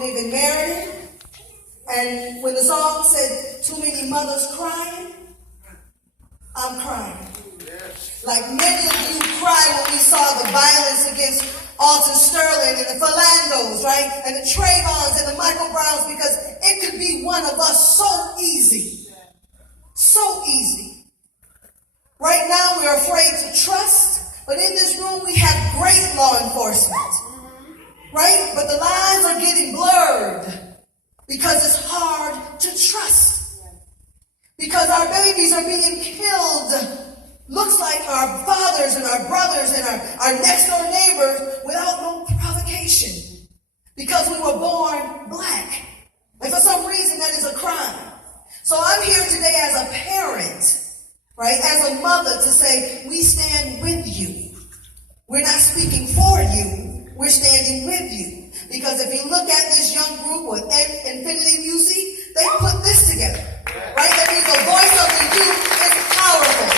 they've been married. And when the song said, too many mothers crying, I'm crying. Like many of you cried when we saw the violence against Alton Sterling and the Philandos, right? And the Trayvons and the Michael Browns, because it could be one of us so easy. So easy. Right now we're afraid to trust, but in this room we have great law enforcement. Right? But the lines are getting blurred because it's hard to trust. Because our babies are being killed. Looks like our fathers and our brothers and our next door neighbors without no provocation. Because we were born black. And for some reason that is a crime. So I'm here today as a parent, right, as a mother to say we stand with you. We're not speaking for you. We're standing with you. Because if you look at this young group with N-Finity Muzik, they put this together. Right? That means the voice of the youth is powerful.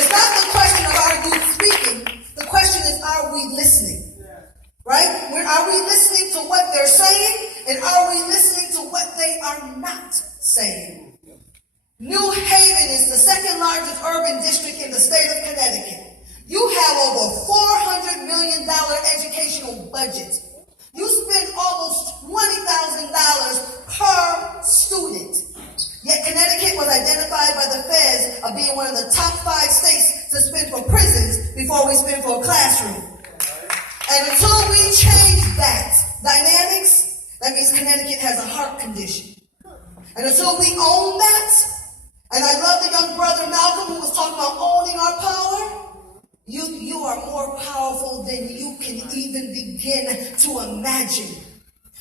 It's not the question of our youth speaking. The question is, are we listening? Right? Are we listening to what they're saying? And are we listening to what they are not saying? New Haven is the second largest urban district in the state of Connecticut. You have over $400 million educational budget. You spend almost $20,000 per student. Yet Connecticut was identified by the feds of being one of the top 5 states to spend for prisons before we spend for a classroom. And until we change that dynamics, that means Connecticut has a heart condition. And until we own that, and I love the young brother Malcolm who was talking about owning our power, you are more powerful than you can even begin to imagine.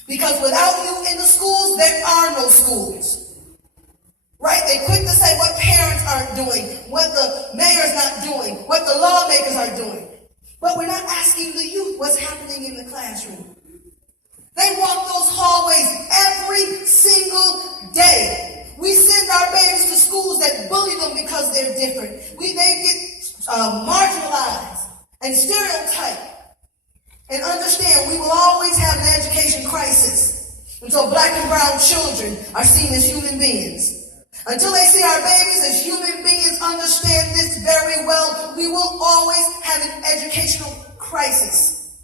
Because without you in the schools, there are no schools. Right? They quick to say what parents aren't doing, what the mayor's not doing, what the lawmakers are doing. But we're not asking the youth what's happening in the classroom. They walk those hallways every single day. We send our babies to schools that bully them because they're different. They get marginalized and stereotyped. And understand, we will always have an education crisis until black and brown children are seen as human beings. Until they see our babies as human beings, understand this very well, we will always have an educational crisis.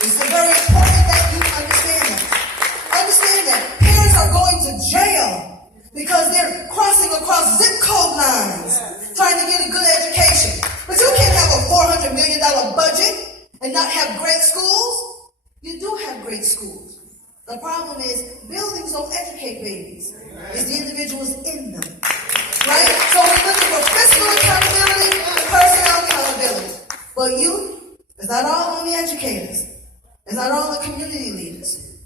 It's very important that you understand that. Understand that parents are going to jail because they're crossing across zip code lines trying to get a good education. But you can't have a $400 million budget and not have great schools. You do have great schools. The problem is buildings don't educate babies. It's the individuals in them. Right? So we're looking for fiscal accountability and personnel accountability. But youth, it's not all on the educators. It's not all the community leaders.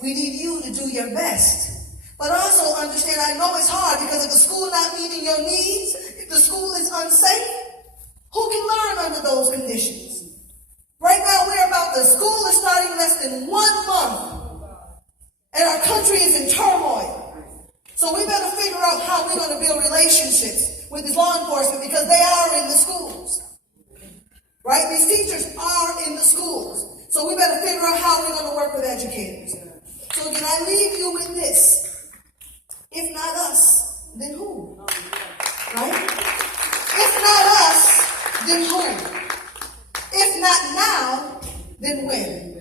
We need you to do your best. But also understand, I know it's hard because if the school not meeting your needs, if the school is unsafe, who can learn under those conditions? Right now the school is starting less than 1 month. And our country is in turmoil. So we better figure out how we're going to build relationships with this law enforcement because they are in the schools. Right? These teachers are in the schools. So we better figure out how we're going to work with educators. So again, I leave you with this. If not us, then who? Right? If not us, then who? If not now, then when?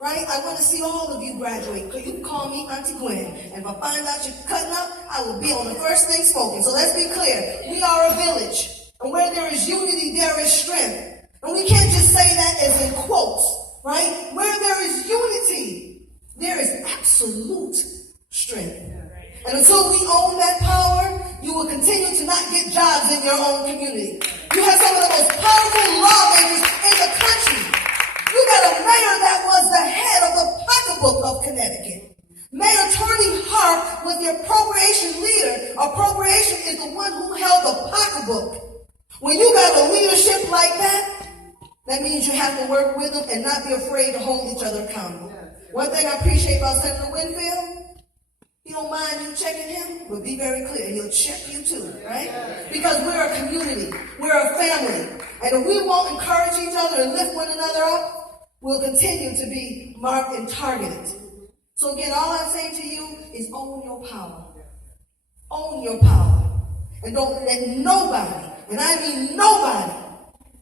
Right? I want to see all of you graduate. You can call me Auntie Gwen. And if I find out you're cutting up, I will be on the first thing spoken. So let's be clear. We are a village. And where there is unity, there is strength. And we can't just say that as in quotes. Right? Where there is unity, there is absolute strength. And until we own that power, you will continue to not get jobs in your own community. You have some of the most powerful lawmakers in the country. You got a mayor that was the head of the pocketbook of Connecticut. Mayor Tony Hart was the appropriation leader. Appropriation is the one who held the pocketbook. When you got a leadership like that, that means you have to work with them and not be afraid to hold each other accountable. One thing I appreciate about Senator Winfield, he don't mind you checking him, but be very clear, he'll check you too, right? Because we're a community, we're a family. And if we won't encourage each other and lift one another up, will continue to be marked and targeted. So again, all I'm saying to you is own your power. Own your power. And don't let nobody, and I mean nobody,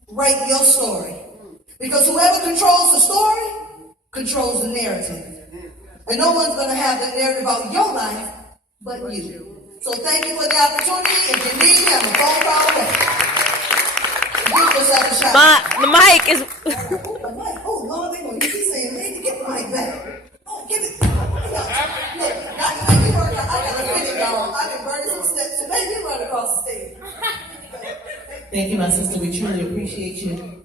write your story. Because whoever controls the story controls the narrative. And no one's going to have the narrative about your life but you. So thank you for the opportunity. If you need me, I'm a phone call away. Give yourself a shot. The mic is... Oh, Lord, they're going to keep saying, man, get the mic back. Oh, give it. Look, I got a minute, y'all. I've been burning some steps, so maybe run across the stage. Thank you, my sister. We truly appreciate you.